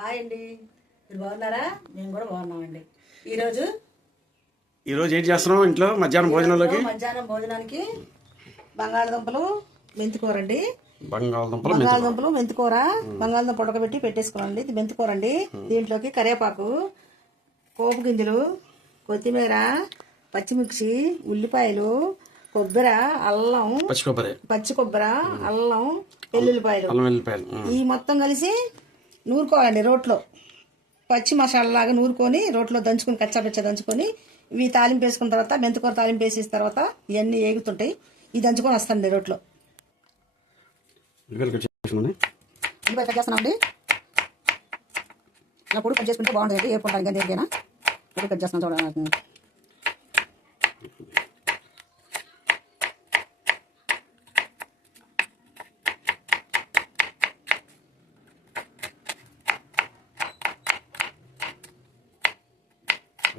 Hi అండి, మీరు బాగున్నారా? మేము కూడా బాగున్నామండి. ఈరోజు ఏంటి చేస్తున్నాం ఇంట్లో మధ్యాహ్నం భోజనానికి బంగాళదుంపలు మెంతికూర అండి. బంగాళదుంపలు మెంతికూర, బంగాళదుంప ఉడకబెట్టి పెట్టేసుకోండి. ఇది మెంతికూర అండి. దీంట్లోకి కరివేపాకు, పోపు గింజలు, కొత్తిమీర, పచ్చిమిర్చి, ఉల్లిపాయలు, కొబ్బరి, అల్లం, పచ్చి కొబ్బరి, అల్లం, వెల్లుల్లిపాయలు ఈ మొత్తం కలిసి నూరుకోవాలండి. రోట్లో పచ్చి మసాలా లాగా నూరుకొని రోట్లో దంచుకొని కచ్చాపచ్చ దంచుకొని ఇవి తాలింపు వేసుకున్న తర్వాత మెంతికూర తాలింపు వేసిన తర్వాత ఇవన్నీ ఏగుతుంటాయి. ఇది దంచుకొని వస్తానండి రోట్లో. ఉల్లిపాయ కట్ చేస్తున్నామండి. ఇలా పొడి కట్ చేసుకుంటే బాగుంటుంది. ఏ పొంటాను కానీ దేనికైనా పొడి కట్ చేస్తున్నాం చూడండి.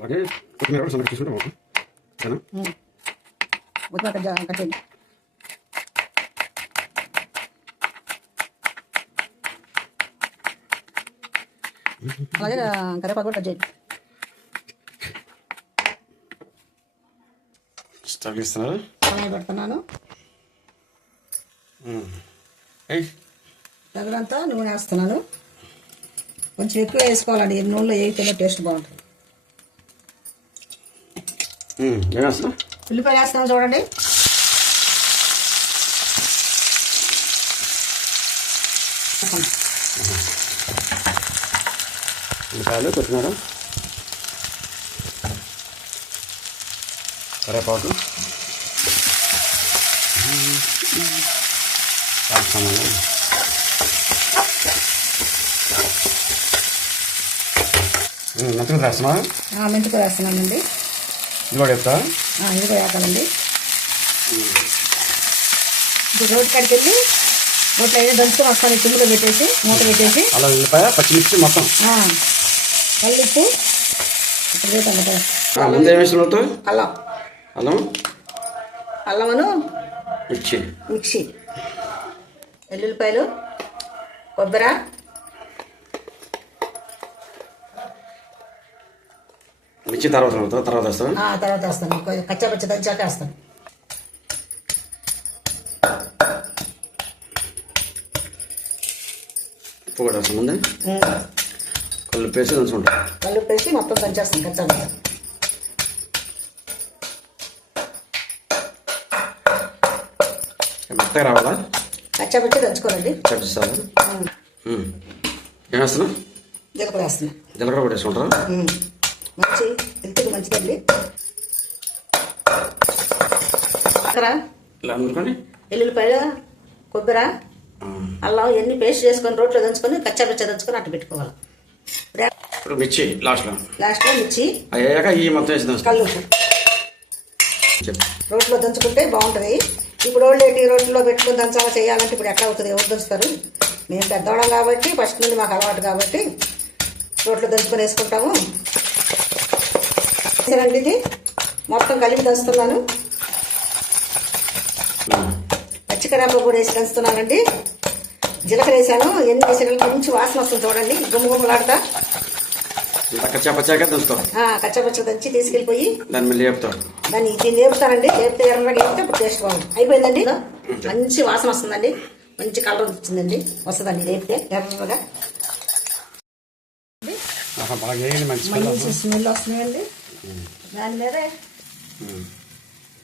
అలాగే కొత్తిమీర కూడా సన్నగా తీసుకుంటే బాగుంటుంది. కట్ చేయండి. అలాగే కరివేపాకు కూడా కట్ చేయండి. పెడుతున్నాను. తగినంత నూనె వేస్తున్నాను. కొంచెం ఎక్కువ వేసుకోవాలండి. నూనెలో వేగితేనే టేస్ట్ బాగుంటుంది. ఉల్లిపాయ వేస్తాను చూడండి. ఉల్లిపాయలు, కొత్తిమీర, కరివేపాకు, మెంతికూర వేస్తున్నా. మెంతికూర వేస్తున్నానండి. ఇది కూడా చెప్తా. ఇది కూడా వేస్తానండి. ఇప్పుడు రోడ్డు కాడికి వెళ్ళి రోట్లో ఏదో దంచుకొని వస్తాను. తుమ్ములో పెట్టేసి మూత పెట్టేసి అలా ఉల్లిపాయ, పచ్చిమిర్చి మొత్తం కల్లుప్పు, అల్లమును మిక్సీ, వెల్లుల్లిపాయలు, కొబ్బరి, మిర్చి తర్వాత వేస్తాను. కచ్చాపచ్చ దంచాక వేస్తాను. ఉప్పు కూడా వేస్తాం. ముందే కల్లుప్పేసి దంచుకుంటాం. కల్లుప్పేసి మొత్తం దంచేస్తాం కచ్చాపచ్చ. మెత్తగా రావాలా? కచ్చాపచ్చ దంచుకోనండి. ఏం వేస్తున్నా? జీలకర్ర వేస్తున్నా. జీలకర్ర కూడా వేసుకుంటారా? మంచి హెల్త్కి మంచిదండి. వెల్లుల్లిపాయలు, కొబ్బరి, అల్లం ఇవన్నీ పేస్ట్ చేసుకొని రోట్లో దంచుకొని కచ్చాపచ్చ దంచుకొని అట్టు పెట్టుకోవాలి. మిర్చి లాస్ట్లో మిర్చి అయ్యాక ఈ మొత్తం వేసి కల్లుప్పు రోట్లో దంచుకుంటే బాగుంటుంది. ఇప్పుడు వాళ్ళు రోట్లో పెట్టుకుని దంచాలా చేయాలంటే ఇప్పుడు ఎట్లా అవుతుంది? ఎవరు దంచుతారు? మేము పెద్దవాళ్ళం కాబట్టి ఫస్ట్ నుండి మాకు అలవాటు కాబట్టి రోట్లో దంచుకొని వేసుకుంటాము. ఇది మొత్తం కలిపి దంచుతున్నాను. పచ్చికరేపాకు కూడా వేసి దంచుతున్నానండి. జీలకర్ర వేసాను. ఎన్ని వేసాను కొంచెం వాసన వస్తుంది చూడండి. గుమ్మగుమ్మలాడతా కచ్చాపచ్చ దంచి తీసుకెళ్ళిపోయి దీన్ని లేపుతానండి. లేపితే ఎర్రగా వేపితే ఇప్పుడు టేస్ట్ బాగుంది. అయిపోయిందండి. మంచి వాసన వస్తుందండి. మంచి కలర్ వచ్చిందండి. వస్తుందండి లేపితే ఎర్రగా. మంచి స్మెల్ వస్తున్నాయండి. దాని మీద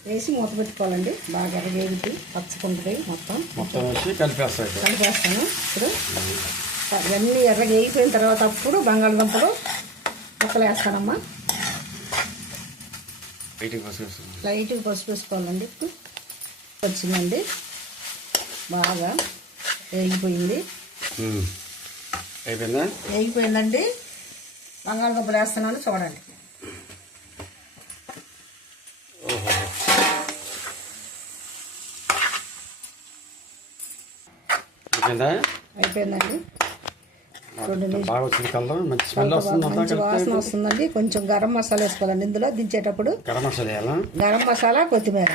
వేసి మూత పెట్టుకోవాలండి. బాగా వేగి పచ్చుకుంటుంది. మొత్తం కలిపేస్తాను. ఇప్పుడు ఇవన్నీ ఎర్రగా వేగిపోయిన తర్వాత అప్పుడు బంగాళదుంపలు ముక్కలు వేస్తానమ్మా. లైట్గా పసుపు వేసుకోవాలండి. ఇప్పుడు వచ్చిందండి. బాగా వేగిపోయింది. వేగిపోయిందండి. బంగాళదుంపలు వేస్తున్నాను చూడండి. అయిపోయిందండి. మంచి వాసన వస్తుందండి. కొంచెం గరం మసాలా వేసుకోవాలండి ఇందులో దించేటప్పుడు. గరం మసాలా, కొత్తిమీర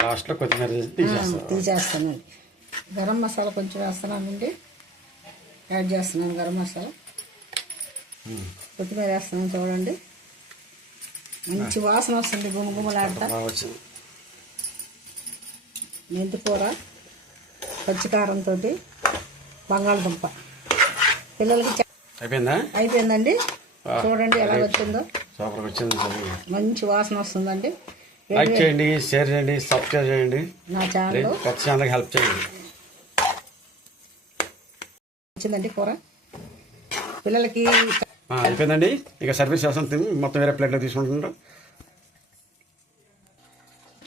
లాస్ట్లో కొత్తిమీర తీసేస్తానండి. గరం మసాలా కొంచెం వేస్తున్నానండి. యాడ్ చేస్తున్నాను గరం మసాలా. కొత్తిమీర వేస్తున్నాం చూడండి. మంచి వాసన వస్తుంది గుమగుమలాడతా. బాగా వచ్చింది. మెంతికూర పచ్చికారంతో బంగాళదుంప పిల్లలకి అయిపోయిందా? అయిపోయిందండి. చూడండి ఎలా వచ్చిందో. సూపర్గా వచ్చింది. మంచి వాసన వస్తుందండి. లైక్ చేయండి, షేర్ చేయండి, సబ్స్క్రైబ్ చేయండి. నా ఛానల్ కొత్త ఛానల్కి హెల్ప్ చేయండి. వచ్చిందండి కూర పిల్లలకి. అయిపోయిందండి. ఇక సర్వీస్ చేస్తాం. మొత్తం వేరే ప్లేట్లో తీసుకుంటుంటాం.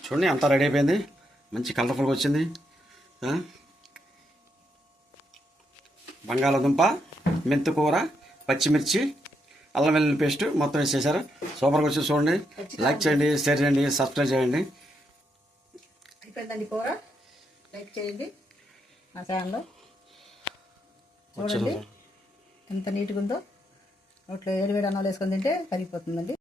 చూడండి అంతా రెడీ అయిపోయింది. మంచి కలర్ఫుల్గా వచ్చింది. బంగాళదుంప, మెంతికూర, పచ్చిమిర్చి, అల్లం వెల్లుల్లి పేస్ట్ మొత్తం వేసేసారు. సూపర్గా వచ్చి చూడండి. లైక్ చేయండి, షేర్ చేయండి, సబ్స్క్రైబ్ చేయండి. అయిపోయిందండి కూర. లైక్ చేయండి నా ఛానల్లో. చూడండి ఎంత నీట్గా ఉందో. నోట్లో వేడి వేడి అన్నాలు వేసుకొని తింటే కరిగిపోతుందండి.